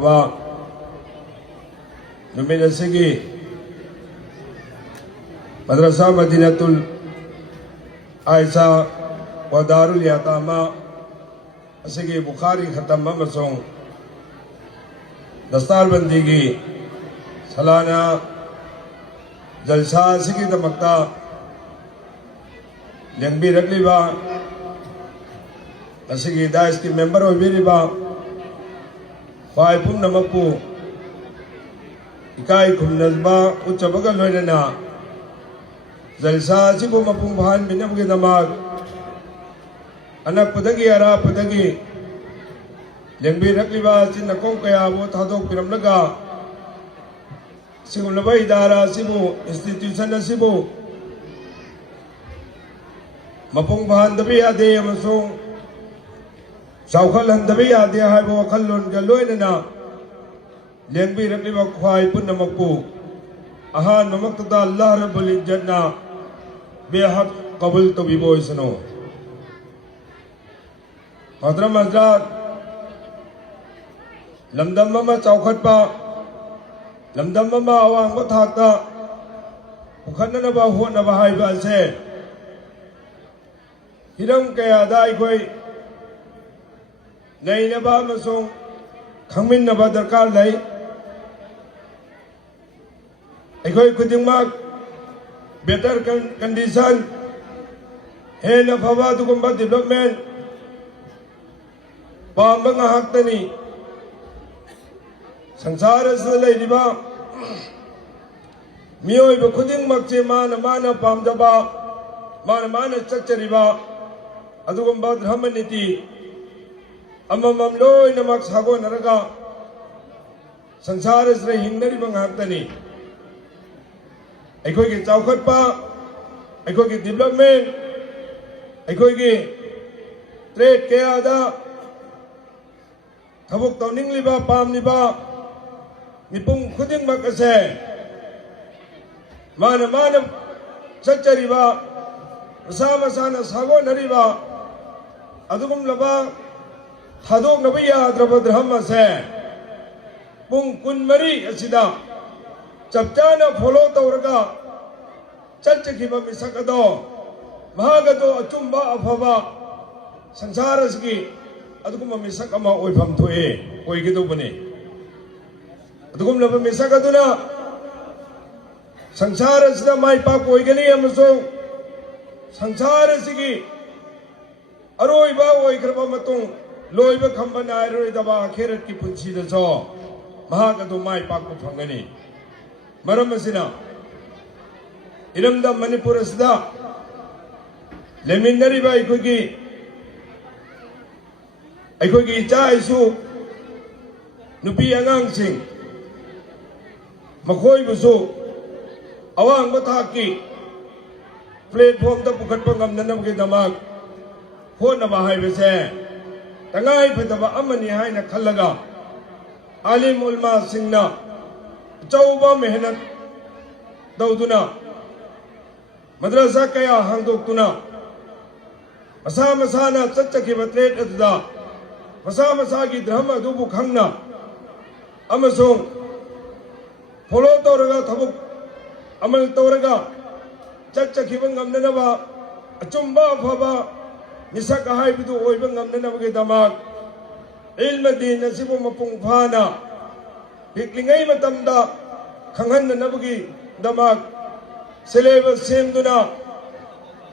Wa Numina Sigi Madrasa Madinatul Aisha wa Darul Yatama Sigi Bukhari Khatam Mamasong Dastar Bandigi Salana Jalsa Sigi Damakta Yangbi Ragliba Sigi Dais ki member of Viriba Five Pum Namaku Ikai Kum Nazba Uchabaga Loidana Zalsa Sibu Mapung Bahan Minamki Namag Anak Padagi Ara Padagi Yangbi Rakliba Sinakong Kaya Wot Hadok Piramlaga Sibu Labai Dara Sibu Institution Sibu Mapung Bahan Dabi Ade Amasong Saukhalan Dabi Ade Haibo Kalon Galoinana Yangbi Rakliba Kwai Punamaku Ahan Namakta Allah Rabbul Jannah Behad Kabul to be boys no Madram Azad Lamdam Mama Chaukhatpa Lamdam Mama Awang Bathata Ukhanaba Honaba Haiba say Hiram Kaya Dai Koi Nainaba Masong Kamin Nabadakar Lay Ekoi Kudimak better condition Hen of Hava to combat development Pambanga Haktani Sansara Saladiba Mio Kuding Makche Mana Mana Pamdaba Mana Mana Chachariba Adukumbat Hamaniti Amamamlo in a Max Hago Naraga Sansara Hindari Haktani Aikogi Chaukhatpa, Aikogi development, Aikogi trade Kayada, Tabuk Towning Liba, Palm Liba, Nipung Kuding Makase, Mana Mana Chachariba, Sama Sana Sago Nariba, Adugum Laba, Hadok Nabia, Drabadhama Se, Pung Kun Mari Asida. Chapchana follow Tauraga Chachikiba Misakado Mahagado Achumba Afava Sansaraski Adukuma Misakama Oifam Toe Oigidubani Adukum Lava Misakaduna Sansaras the My Pap Oigani Amaso Sansarasiki Aroiba Oikramatung Loiba Kambana Daba Keret Kipunchi the Zo Mahagado My Pap Fangani Maramasina Iramda Manipurasda Leminari by Ikogi Chaisu Nupi Angang Sing Makoi Busu Awang Bataki Platform the Pukatpangam Nanamki Damag Honaba Haibese Tangai Pataba Amani Haina Kalaga Alim Ulma Singna Chauba Mehnat Dauduna Madrasa Kaya Hangdokuna Masa Masana Chachaki Batret Adda Masa Masagi Drama Dubu Hangna Amasong Polo Toraga Tabuk Amal Toraga Chachaki Bangam Nanava Achumba Faba Nisaka Haibidu Oibangam Nanavaki Damag Ilmadi Nasibu Mapung Phana Piklingai Matamda Kangan Nabagi Damag Syllabus Semduna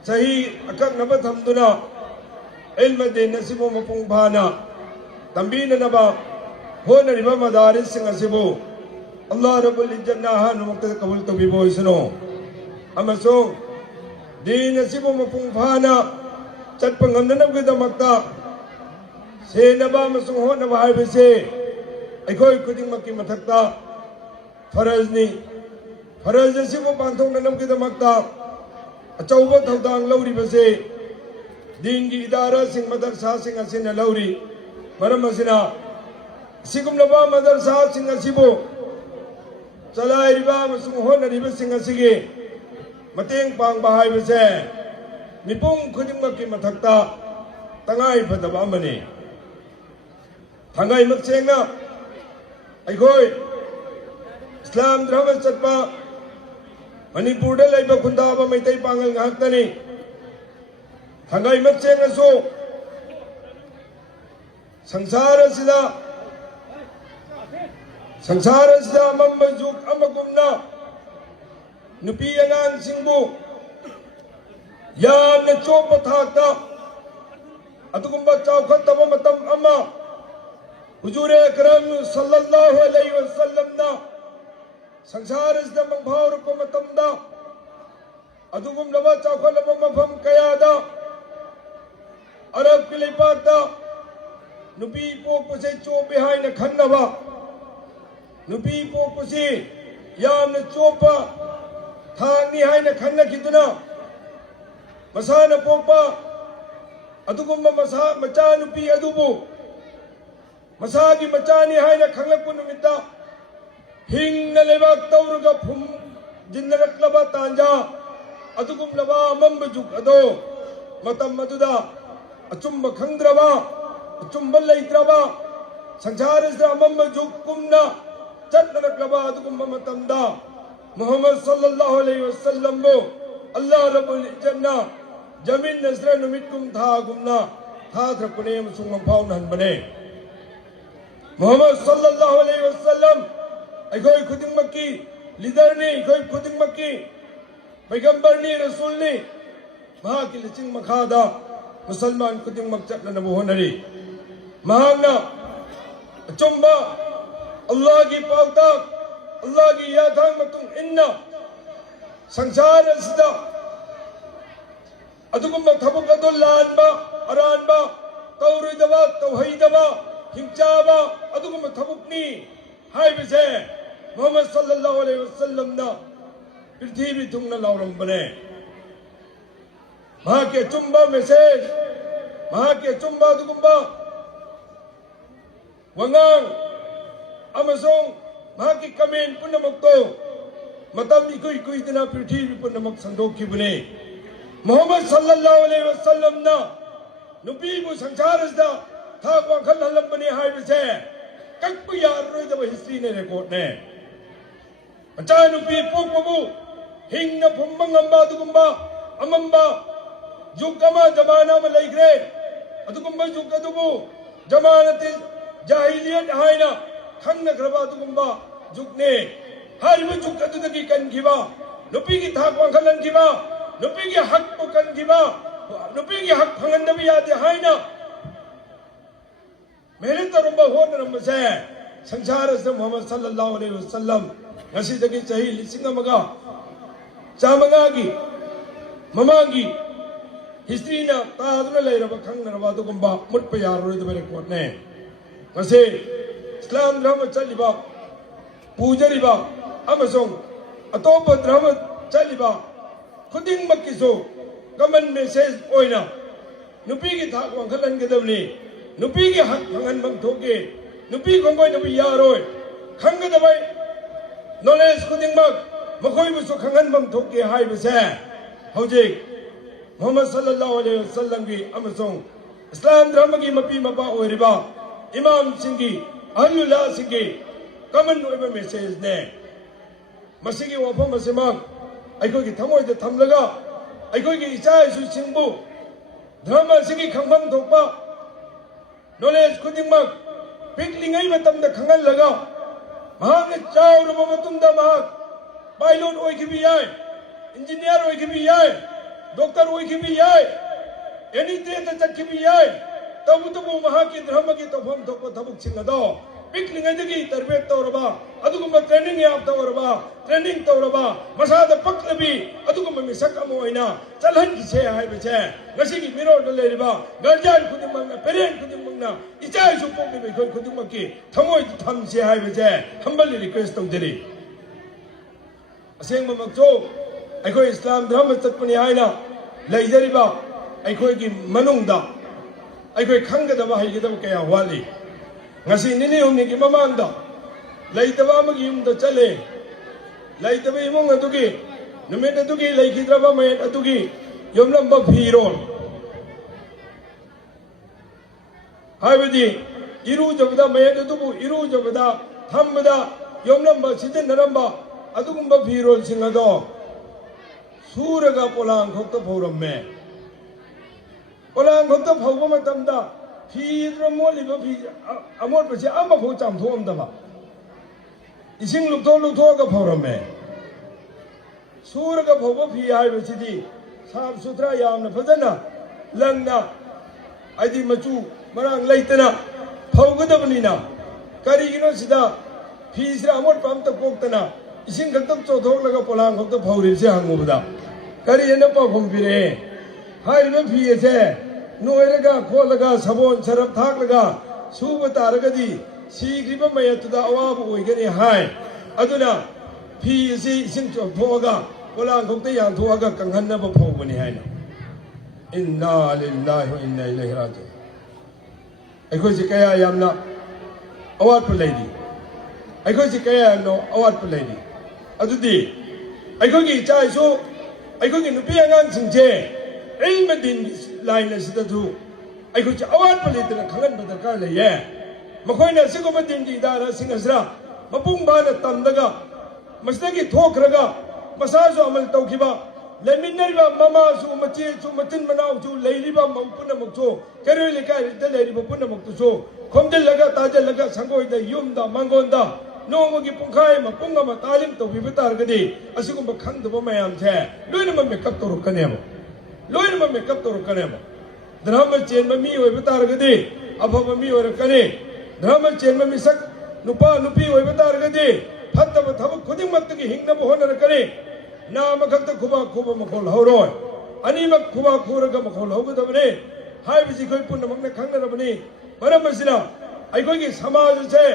Sahi Akak Nabatamduna Elmade Nasibu Mapung Bhana Tambina Naba Hona Riba Madaris Singasibu Allah Rabbul Jannah Numaka Kabul to be boys no Amaso Di Nasibu Mapung Bhana Chatpangam Nabagi Damakta Senaba Masung Hona Bahibese Aikoi Kuding Maki Matakta Farazni Farazasibu Pantong Nanam Kidamakta Achauba Taldang Lauri Base Dingi Idara Sing Madarsa Sing Asina Lauri Maramasina Sigum Lava Madarsa Sing Asibo Salai Riba Masung Hona Riba Sing Asigi Mateng Pang Bahai Base Nipung Kuding Maki Matakta Tangai Padabamani Tangai Matsena ไอ้คอยอิสลามดราม่าจัดปะมณีปูได้เลยพระคุณตาบะไม่ได้ปังงักนั่นนี่ทางไงมัดเชงกันสู้สังสารสิดาสังสารสิดามัมบจุกอัมกุมนานุปียงานสิงบุยามในโจปทากตาอัตุกุมบัจเจ้าขันตะมะตัมอัมมาฮุจูเรกรัมสัลลัลลอฮุอะลัยฮิวะสัลลัมนาสังสารสิดามังพาวรุปมะตัมดาอัตุกุมละบัจเจ้าขันละมะฟัมกยาดาอาหรับกิลิปาตานุปีโปกุเซโจเบหายนะขันนะวะนุปีโปกุเซยามนะโจปะทางนี้ให้นะขันนะคิดนะมาซานะปกปะอดุกุมมาซามาจานุปีอดุบุมาซากิมาจานี่ให้นะขันละกุนมิตาหิงนะเลบักตาวรุกับผมจินนรักละบะตานจาอดุกุมละบะมัมบจุกอโดมาตัมมาตุดาอจุมบะขังดระบะอจุมบะเลยดระบะสังชาริสดามัมบจุกกุมนะจัดนรักละบะอดุกุมมาตัมดามุฮัมมัดศ็อลลัลลอฮุอะลัยฮิวะซัลลัมโบอัลลอฮ์รับบุลจันนะจามินนัสรนุมิตกุมทากุมนะทาทรักุเนมสุงมังพาวนันบเนมุฮัมมัดศ็อลลัลลอฮุอะลัยฮิวะซัลลัมไอ้คอยคุดิงมักกีลีดาร์นี่คอยคุดิงมักกีไปกัมบาร์นี่รสูลนี่มหากิลจิงมักฮาดามุสลิมคุดิงมักจัดนะบุฮนารีมหานะจุมบะอัลลอฮ์กีปาวตาอัลลอฮ์กียาทางมาตุงอินนะสังสารสิดาอดุกุมมาทับุกอดุลลานบะอารานบะตาวริดบะตาวฮีดบะหิมจาบะอดุกุมมาทับุกนี่ให้ไปเสมุฮัมมัดศ็อลลัลลอฮุอะลัยฮิวะซัลลัมนะปริธีบิทุงนะลาวรังบเนมหาเกจุมบะเมเซจมหาเกจุมบะอดุกุมบะวังงังอามาซงมหากิกามินปุณณมักโตมาตามนี้คุยนะปริธีบิปุณณมักสังโดกิบเนมุฮัมมัดศ็อลลัลลอฮุอะลัยฮิวะซัลลัมนะนบีบุสังชาริสดาถ้ากวางขันลัมบเนให้ไปเสกักปุยารรู้จะว่า history ในเรคอร์ดเน่อาจารย์นบีพวกบูหิงนะผมบังอัมบาตุกุมบาอัมบายุกมาจมานามาเลยเกรอตุกุมบายุกตุบูจมานาติจาฮิลียตให้นะขันนะกระบาตุกุมบายุกเน่ให้มายุกตุตะกี้กันกีบานบีกิถ้ากวางขันลันกีบานบีกิฮักปุกันกีบานบีกิฮักพังอันนบียาติให้นะเมริตรุมบะโหนรมเซสังชาริสมุฮัมมัดศ็อลลัลลอฮุอะลัยฮิวะซัลลัมงาสิตะกี้ใจลิสิงห์มะกะจามงากีมะมังกี history นะตาดุนะเลยระบะขังนะระบะตุกุมบะมุดปะยารรู้จะเมริกอดเน่งาสิอิสลามดราม่าจัลลิบะปูจาริบะอามาซงอตอปะดราม่าจัลลิบะคุดิงมักกิโซกะมันเมเซจโอยนะนบีกิทากวางขันลันกะดะนี่นบีกิฮักพังอันบังโทเกนบีคงไว้นบียารอยขังกะดะไว้ knowledge คุดิงมักมะคอยบุสุขังอันบังโทเกให้ไปเสเฮาจิมุฮัมมัดศ็อลลัลลอฮุอะลัยฮิวะซัลลัมกีอามาซงอิสลามดราม่ากีมะปีมะบะโอริบะอิหม่ามสิงกีอัลลุลาสิงกีกะมันโอยเมเซจเน่มาสิงกีวะพะมะซิมังไอ้คอยกิทำไว้จะทำละกะไอ้คอยกิอิจายสุสิงบุดราม่าสิงกีขังบังโทปะknowledge คุดิงมักปิกลิงไงมาทำแต่ขังอันละกะมหาเนเจ้าระบบตุมดามหาไบโลนโอยกิบิยัยอินจิเนียร์โอยกิบิยัยด็อกเตอร์โอยกิบิยัยเอนิเตตจักกิบิยัยตบุตุบุมหากิดรามากิตพมทบทบุกชิงละดอปิกลิงไงตะกี้ตระเวทตอระบาอดุกุมมาเทรนนิ่งยาบตอระบาเทรนนิ่งตอระบามาซาดปักลบีอดุกุมมามิสักอโมยนาจัลหันกิเชให้ไปเชงสิกิมิโรดเลยริบากัลจานคุดิมังนะเปเรนคุดิมังนะอิจายสุปงกิไปคนคุดิมังกีทำไมทำเชให้ไปเชฮัมบัลลีรีเควสต์ตัวเดียวเสียงมันมักโจไอ้คนอิสลามดราม่าจัดปนิให้นะเลยเดริบาไอ้คนกิมนุงดาไอ้คนขังกันดาให้กิดมันแก่หัวลีงาสินี่ผมนี่กิมามันดาเลยตะวันมันกิมดาเชลเลยเลยตะวันมันตุกี้นุ่มเอ็ดตุกี้เลยคิดระบาไม่เอ็ดตุกี้ยมลำบากพีโรนให้ไปดีอิรูจับดาไม่เอ็ดตุบุอิรูจับดา ꯊꯝꯕꯗ ꯌꯣꯝꯂꯝꯕ ꯁꯤꯖꯤꯟꯅꯔꯝꯕ ꯑꯗꯨꯒꯨꯝꯕ ꯐꯤꯔꯣꯜꯁꯤꯡ ꯑꯗꯣ ꯁꯨꯔꯒ ꯄꯣꯂꯥꯡꯈꯣꯛꯇ ꯐꯧꯔꯝꯃꯦ ꯄꯣꯂꯥꯡꯈꯣꯛꯇ ꯐꯧꯕ ꯃꯇꯝꯗ ꯐꯤꯗꯨꯅ ꯃꯣꯠꯂꯤꯕ ꯐꯤ ꯑꯃꯣꯠꯄꯁꯦ ꯑꯃꯐꯥꯎ ꯆꯥꯝꯊꯣꯛꯑꯝꯗꯕ 이싱 룩토가 보름에 수르가 보고 비하이버시디 사업수트라 야음나 퍼잖아 랑나 아이디 마주 마랑 레이트나 파우거더블리나 까리기노 시다 비스라 아몰 밤떡 꼭떠나 이싱 각떡 쪼독라가 볼랑 곡떡 파우리세 항무보다 까리에는 빠봄비래 하이면 비에세 노에라가 콜라가 사본 사람 탁라가 수고 따르가디 시그리바 마야투다 아와부 오이게니 하이 아두나 피시 신초 도가 콜랑 곡떡 양토아가 강한나버 포고니 하이나 인나 릴라히 와 인나 일라이히 라지 아이코시 까야 얌나 award 플레이디 아이코시 까야 얌노 award 플레이디 아두디 아이코기 짜이소 아이코기 누피양한 징제 에이메딘 라인에서도 아이코시 award 플레이드는 강한 버들 깔래예 मखोइना सिगुम दिनगी Dara सिंगसरा मपुंग बाना तमदगा मसदगी थोखरगा मसाजो अमल तौखिबा लेमिनरिबा ममासु मचेसु मतिन मनाउसु लेरिबा मपुन मक्सो केरेले का रिते लेरिबा पुन मक्तुसो खोमदलगा ताजलगा संगोइदा युमदा मंगोंदा नोमगी पुंखाय मपुंगा मा तालिम तौबिबा तारगदी असिगुम खंगदबा मयामसे लोइनम मेकअप तोरकनेमो लोइनम मेकअप तोरकनेमो धर्म चेन ममी ओइबा तारगदी अफब मी ओरकने धर्म चेन मिसक नुपा नुपी ओइबा तारगदी फत्तब थबक खुदिमक्तगी हिंगनब होनरकने नाम खक्त खुबा खुबा मखोल हौरोय अनिमक खुबा खुरगा मखोल हौगदबने हाइबिसि खोइ पुनमकने खंगनरबनि मरमसिना आइखोइगी समाजसे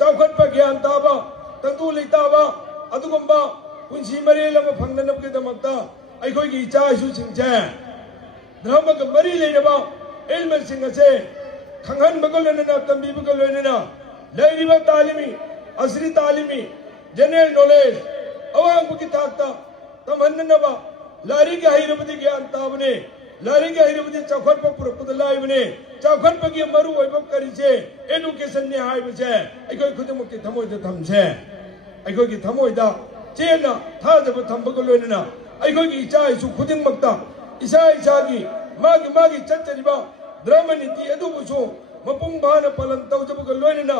चाउखटपा ज्ञान ताबा तंतु लेताबा अदुगुम्बा पुंसी मरेलम फंगनबगेदमक्ता आइखोइगी इचा इसु सिंगसे धर्मक मरी लेरबा इल्म सिंगसे खंगन बगलना तंबी बगलना लेरिबा तालिमी असरी तालिमी जनरल नॉलेज अवांग की ताकता तमन्नबा लारी के हिरबदी ज्ञान ताबने लारी के हिरबदी चौखट पर पुरपद लाइबने चौखट पर की मरु ओइब करिसे एजुकेशन ने हाइबसे अइखोइ खुदमुक्ति थमोइदा थमसे अइखोइ थमोइदा चेना थाजब थंबग लोइना अइखोइ इचा इसु खुदिमक्ता इसा इसागी मागी चचरिबा धर्मनीति अदुबुसु मपुंग भाना पलन तौजबग लोइना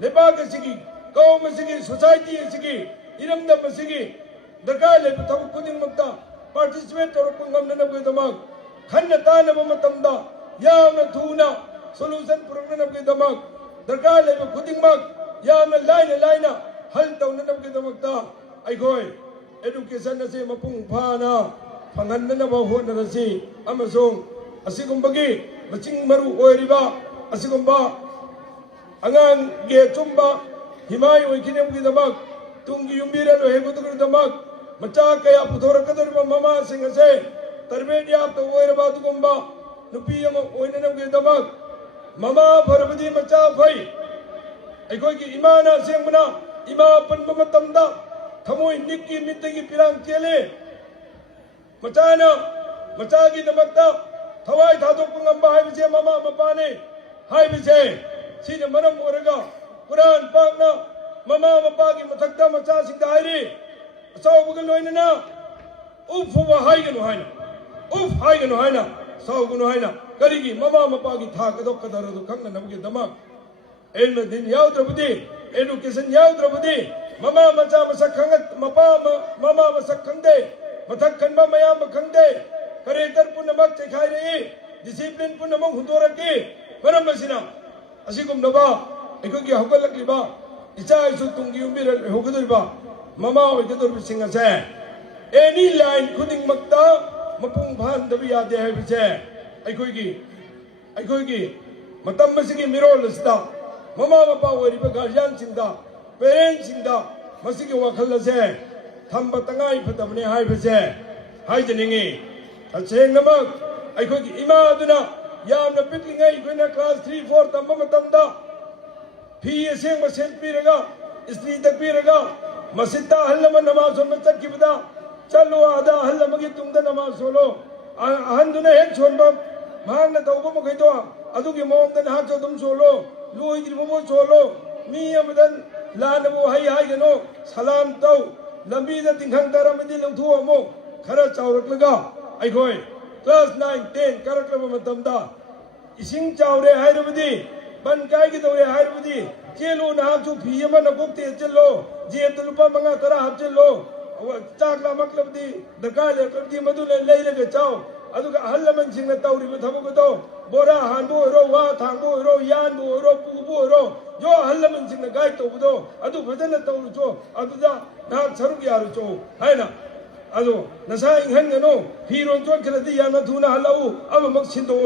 लेबागसिगी कौमसिगी सोसाइटी सिगी इरमदबसिगी दरकार लेब थबक खुदिमक्ता पार्टिसिपेट तौरप ngamnanabgidamag खन्न तानब मतमदा यामना थुना सोल्यूशन पुरंगनबगidamag दरकार लेब खुदिमग यामना लाइना हल तौननबगidamagta आइखोइ एजुकेशन असे मपुंग भाना फंगननब होनरसि अमसों असिगुम्बगी मचिंग मरु ओइरिबा असिगुम्बा अंगांग गे चुम्बा हिमाय ओइकिनेमगidamag तुंगी युम्बीरा लो हेगुदगदमग मचा कया पुथोरकदरबा ममा सिंगसे तरबेट याप्त ओइरबा दुगुम्बा नुपी अमा ओइननबगidamag ममा फरबदी मचा फै अइखोइगी इमाना सेंगबना इमा पनबा मतमदा थमोइ निक्की मित्तगी पिरांग चेले मचाना मचागी दमक्ता थवाई थादोकपा ngamba हाइबसे ममा मपाने हाइबसे सिने मरम ओरगा कुरान पाकना ममा मपागी मथक्ता मचा सिंग दाइरी साउबग लोइनना उफ हाइगनु हाइना उफ हाइगनु हाइना साउगनु हाइना करिगी ममा मपागी थाकदो कदरदो खंगनबगे दमक एल्म दिन याउद्रबदी एजुकेशन याउद्रबदी ममा मचा मसक खंगत ममा मसक खंगदे मथक खनबा मयाम खंगदे करेक्टर पुनमक चेखाइरे डिसिप्लिन पुनमक हुंदोरकी मरमसिना असिगुमनबा अइखोगी हौगलक्लिबा इचा इसु तुंगी उम्बिर होगदुरबा ममा ओइगदुरबिसिंग असे एनी लाइन खुदिंगमक्ता मपुंग भानदबि यादे हाइबसे अइखोगी मतम मसिगी मिरोल असदा ममा मपा ओइरिबा गार्जियन सिंगदा पेरेंट्स सिंगदा मसिगी वखल असे थंबा तंगाई फदबने हाइबसे हाइजनिंगी तसेंगमक अइखोगी इमादुना यामना पिकलिंगै इखोइना क्लास 3 4 तंबा मतमदा फी असेंग मसेल पीरगा स्त्री तकबीरगा मस्जिदा हल्लमा नमाज सोन चक्किबदा चलो आदा हल्लमगी तुंगदा नमाज सोलो अहंदुना हेक सोनबा मांगना तौबा मखैदो अदुगी मोंगदा हाचो दुम सोलो लुइद्रि मोबो सोलो मी अमदन लानबो हाई गनो सलाम तौ लंबी द तिंखंग तरमदि लंथुअमो खरा चावरकलगा अखोय क्लास 9 10 करकलब मतमदा इसिंग चावरे हायरबदि बन काय की दौरे हायरबदि चेलो नाचु फी अमा नकोक्ते चलो जेब लुपा मंगा तरा हपचलो चाकला मकलबदि दरकार लेकबदि मदुले लेरगे चाव अदुगा अहल लमन सिंग तौरिब थबगदो बोरा हानबो रो वा थांबो रो यानबो रो पुबो रो जो अहल लमन सिंग गाइड तौबदो अदु फदन तौरुचो अदुदा ना सरुग यारुचो हैना अदो नसा इंहनगनो हीरोन चो खलदि याना थुना हलाउ अब मक सिंदो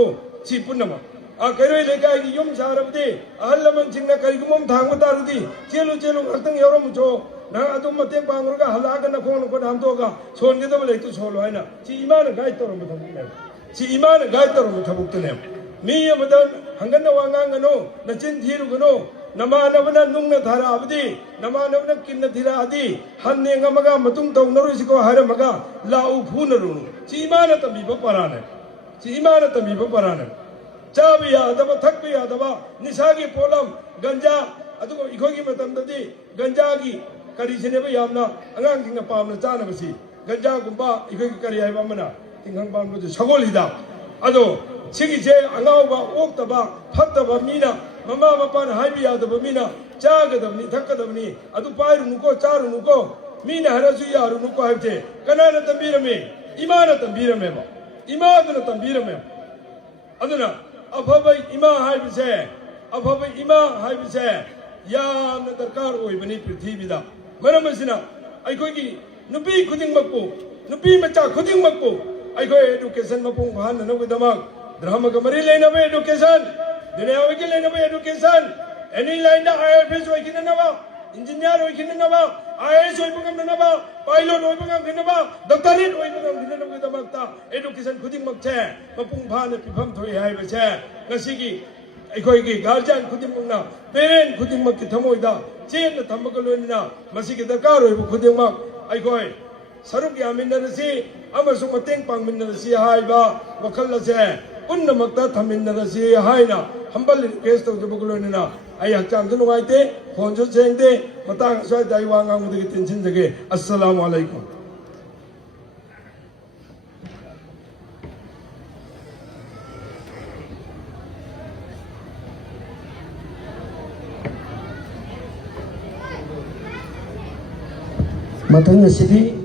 छि पुन्नमा आ कइरोय लेकाय की युम सारबदि अहल लमन सिंग करिगुमम थांगो तारुदि चेलो चेलो खतंग यरमुचो ना अदुम मतें पांगरगा हलागा नखोन को नामदोगा सोनगेदब लेतु सोलो हैना छि इमान गाइड तौरम थबुने छि इमान गाइड तौरम थबुक्तने मी अमदन हंगन वांगांगनो नचिन थीरुगनो नमानबना नुंगना धाराबदि नमानबना किन्न थिरादि हन्ने ngamaga matung taunaruisiko hairamaga lau phunarunu chimana tambiba parane chimana tambiba parane chabiya adaba thakbiya adaba nisagi polam ganja adugo ikhogi matamdadi ganja gi kari sineba yamna angang singna pamna chana basi ganja gumba ikhogi kari haiba mana tinghang pamno de sagolida ado chigi je angauba oktaba phattaba mina ममा मपान हाइबी यादव मीना चागदबनी थक्कदबनी अदु पायरुनुको चारुनुको मीना हरसु यारुनुको हाइबे कनाना तंबीरमे इमान तंबीरमे बा इमादन तंबीरमे अदुना अफबै इमा हाइबसे अफबै इमा हाइबसे याम दरकार ओइबनी पृथ्वीदा मरमसिना अइखोगी नुपी खुदिंगमकपु नुपी मचा खुदिंगमकपु अइखोय एजुकेशन मपुंग भान नगदमक धर्मक मरि लेनबे एजुकेशन दुनिया के लेने में एजुकेशन एनी लाइन ना आईएफएस होई किने नबा इंजीनियर होई किने नबा आईएएस होई बगम नबा पायलट होई बगम किने नबा डॉक्टरेट होई बगम किने नबा दमकता एजुकेशन खुदिंग मकछे मपुंग भाने पिफम थोई हाय बछे गसिगी अखोई की गार्जियन खुदिंग मकना पेरेंट खुदिंग मक की थमोइदा चेन थमक लोइना मसिगी दरकार होई खुदिंग मक अखोई सरुक यामिनरसी अमसु मतेंग पांगमिनरसी हाइबा वखलसे पुन्नमक्ता थमिनरसी हाइना हम्बल रिक्वेस्ट तौजबगलोनिना आई हक्चांग नुगाइते फोन जो सेंगदे मतांग स्वाय दाई वांगांग मुदगी टेंशन जगे अस्सलामु अलैकुम मथंग सिटी